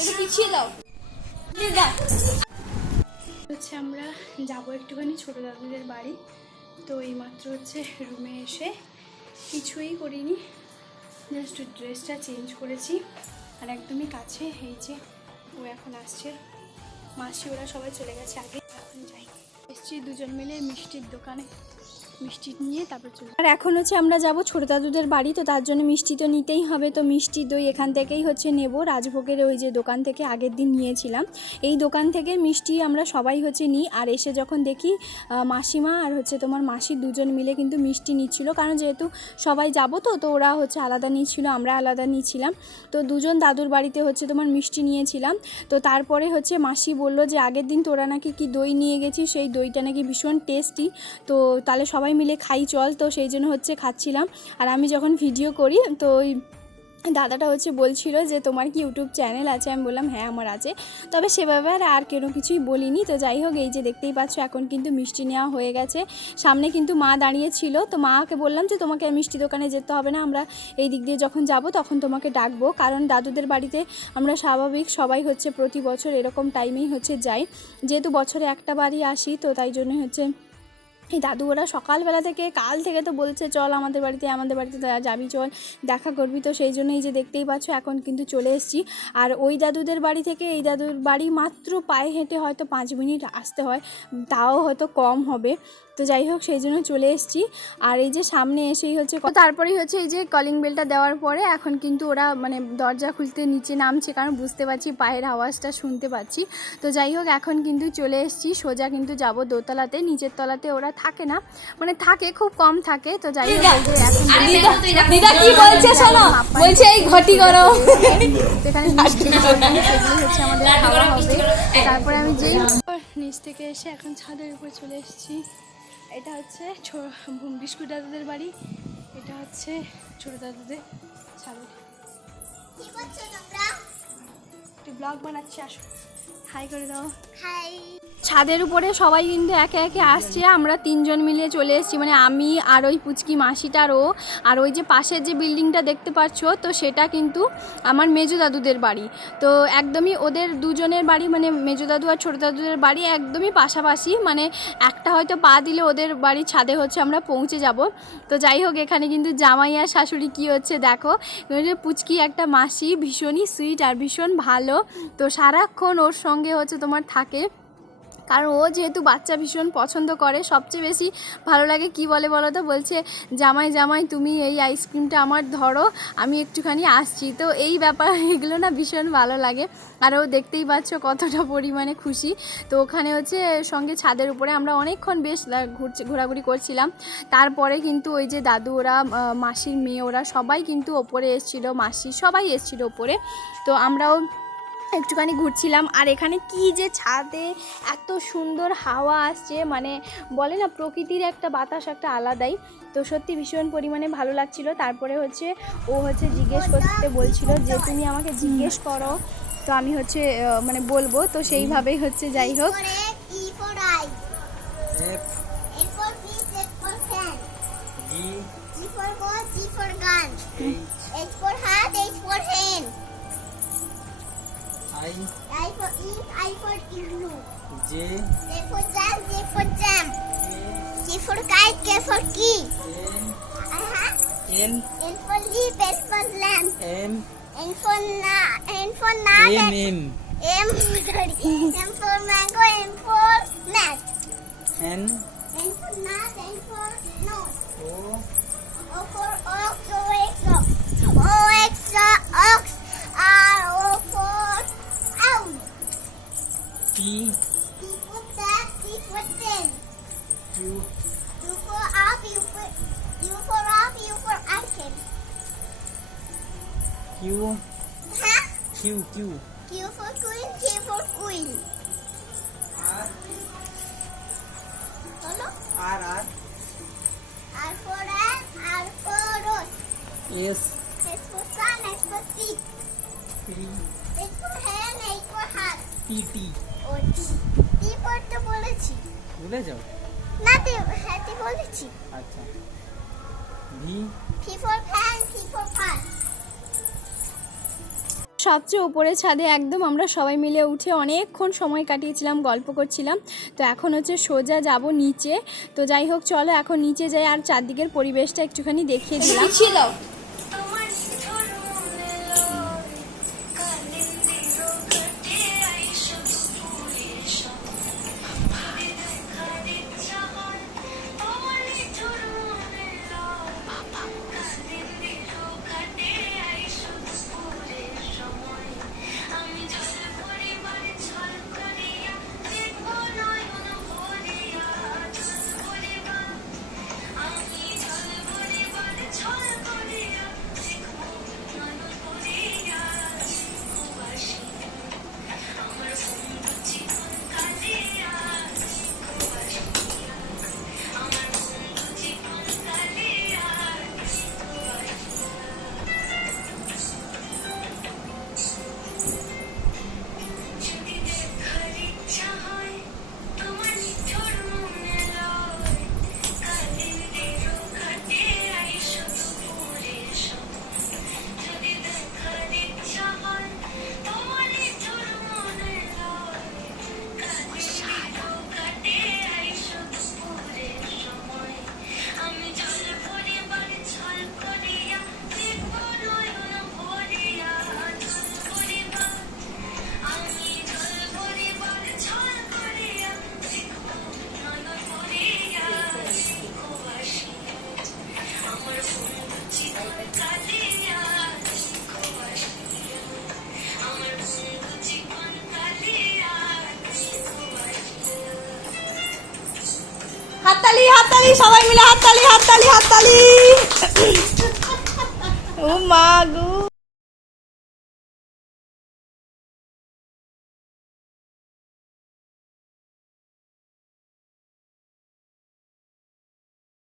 একটু পিছিয়ে দাও। হচ্ছে আমরা যাবো একটুখানি ছোটো দাদুদের বাড়ি। তো এইমাত্র হচ্ছে রুমে এসে কিছুই করিনি, জাস্ট ড্রেসটা চেঞ্জ করেছি। আর একদমই কাছে এই যে ও এখন আসছে, মাসি ওরা সবাই চলে গেছে আগে। এখন যাই, এসছি দুজন মিলে মিষ্টির দোকানে, মিষ্টি নিয়ে তারপর চলে। আর এখন হচ্ছে আমরা যাব ছোটো দাদুদের বাড়ি, তো তার জন্য মিষ্টি তো নিতেই হবে। তো মিষ্টি দই এখান থেকেই হচ্ছে নেব, রাজভোগের ওই যে দোকান থেকে আগের দিন নিয়েছিলাম। এই দোকান থেকে মিষ্টি আমরা সবাই হচ্ছে নিই। আর এসে যখন দেখি মাসিমা আর হচ্ছে তোমার মাসি দুজন মিলে কিন্তু মিষ্টি নিচ্ছিল, কারণ যেহেতু সবাই যাবো তো ওরা হচ্ছে আলাদা নিচ্ছিল, আমরা আলাদা নিচ্ছিলাম। তো দুজন দাদুর বাড়িতে হচ্ছে তোমার মিষ্টি নিয়েছিলাম। তো তারপরে হচ্ছে মাসি বলল যে আগের দিন তোরা নাকি কি দই নিয়ে গেছিস, সেই দইটা নাকি ভীষণ টেস্টি, তো তাহলে সবাই মিলে খাই চল। তো সেই জন্য হচ্ছে খাচ্ছিলাম। আর আমি যখন ভিডিও করি তো ওই দাদাটা হচ্ছে বলছিল যে তোমার কি ইউটিউব চ্যানেল আছে? আমি বললাম হ্যাঁ আমার আছে, তবে সেভাবে আর কোনো কিছুই বলিনি। তো যাই হোক, এই যে দেখতেই পাচ্ছ এখন কিন্তু মিষ্টি নেওয়া হয়ে গেছে। সামনে কিন্তু মা দাঁড়িয়েছিল, তো মাকে বললাম যে তোমাকে মিষ্টি দোকানে যেতে হবে না, আমরা এই দিক দিয়ে যখন যাব তখন তোমাকে ডাকবো। কারণ দাদুদের বাড়িতে আমরা স্বাভাবিক সবাই হচ্ছে প্রতি বছর এরকম টাইমেই হচ্ছে যাই, যেহেতু বছরে একটা বারই আসি, তো তাই জন্য হচ্ছে এই দাদু ওরা সকালবেলা থেকে কাল থেকে তো বলছে চল আমাদের বাড়িতে যাবি, চল দেখা করবি। তো সেই জন্য এই যে দেখতেই পাচ্ছ এখন কিন্তু চলে এসেছি। আর ওই দাদুদের বাড়ি থেকে এই দাদুর বাড়ি মাত্র পায়ে হেঁটে হয়তো 5 মিনিট আসতে হয়, তাও হয়তো কম হবে। তো যাই হোক সেই জন্য চলে এসেছি। আর এই যে সামনে এসেই হচ্ছে তারপরেই হচ্ছে এই যে কলিং বেলটা দেওয়ার পরে এখন কিন্তু ওরা মানে দরজা খুলতে নিচে নামছে, কারণ বুঝতে পারছি পায়ের আওয়াজটা শুনতে পাচ্ছি। তো যাই হোক এখন কিন্তু চলে এসেছি, সোজা কিন্তু যাব দোতলাতে, নিচের তলাতে ওরা থাকে না, মানে থাকে খুব কম থাকে। তো যাই হোক এই যে এখন দিদা কি বলছে শোনো, বলছে এই ঘটি করো, এখানে সেগুলো হচ্ছে আমাদের খাওয়া হবে। তারপরে আমি যেই নিচ থেকে এসে এখন ছাদের উপর চলে এসেছি। এটা হচ্ছে বিস্কুট দাদুদের বাড়ি, এটা হচ্ছে ছোটো দাদুদের ছাদের। একটু ব্লগ বানাচ্ছি, আসো হাই করে দাও। হাই। ছাদের উপরে সবাই কিন্তু একে একে আসছে, আমরা 3 জন মিলে চলে এসেছি, মানে আমি আর ওই পুচকি মাসিটারও। আর ওই যে পাশের যে বিল্ডিংটা দেখতে পাচ্ছ, তো সেটা কিন্তু আমার মেজো দাদুদের বাড়ি। তো একদমই ওদের দুজনের বাড়ি, মানে মেজো দাদু আর ছোটো দাদুদের বাড়ি একদমই পাশাপাশি, মানে একটা হয়তো পা দিলে ওদের বাড়ির ছাদে হচ্ছে আমরা পৌঁছে যাব। তো যাই হোক এখানে কিন্তু জামাই আর শাশুড়ি কী হচ্ছে দেখো, পুচকি একটা মাসি ভীষণই সুইট আর ভীষণ ভালো। তো সারাক্ষণ ওর সঙ্গে হচ্ছে তোমার থাকে, কারণ ও যেহেতু বাচ্চা ভীষণ পছন্দ করে। সবচেয়ে বেশি ভালো লাগে কি বলে বলো তো, বলছে জামাই জামাই তুমি এই আইসক্রিমটা আমার ধরো, আমি একটুখানি আসছি। তো এই ব্যাপার এগুলো না ভীষণ ভালো লাগে। আর ও দেখতেই পাচ্ছ কতটা পরিমাণে খুশি। তো ওখানে হচ্ছে সঙ্গে ছাদের উপরে আমরা অনেকক্ষণ বেশ ঘোরাঘুরি করছিলাম। তারপরে কিন্তু ওই যে দাদু ওরা, মাসির মেয়ে ওরা সবাই কিন্তু ওপরে এসেছিলো, মাসি সবাই এসেছিলো ওপরে। তো আমরাও একটুখানি ঘুরছিলাম। আর এখানে কি যে ছাদে এত সুন্দর হাওয়া আসছে, মানে বলে না প্রকৃতির একটা বাতাস একটা আলাদাই। তো সত্যি ভীষণ পরিমাণে ভালো লাগছিল। তারপরে হচ্ছে ও হচ্ছে জিজ্ঞেস করতে বলছিল যে তুমি আমাকে জিজ্ঞেস করো, তো আমি হচ্ছে মানে বলবো, তো সেইভাবেই হচ্ছে যাই হোক। I for eat, I for igloo. J for jam, J for jam. K for kite, K for key. N for leaf, S for lamp. N for nut. M for mango, M for nut. N for nut, N for nose. O for ox, ox. R O for owl. P for cat, T for ten. Q for up, U for apple. Q for queen, Q for queen. R for ant, R for rose. S for sun, S for sheep. H for hen, H for hat. T for তো বলেছি, ভুলে যাও না হাতি বলেছি। আচ্ছা। V for fan, T for fan. সবচেয়ে উপরে ছাদে একদম আমরা সবাই মিলে উঠে অনেকক্ষণ সময় কাটিয়েছিলাম, গল্প করছিলাম। তো এখন হচ্ছে সোজা যাব নিচে। তো যাই হোক চলো এখন নিচে যাই আর চারদিকের পরিবেশটা একটুখানি দেখিয়ে দিলাম। দাও হাততালি হাততালি সবাই মিলে হাততালি হাততালি হাততালি। ও মা গো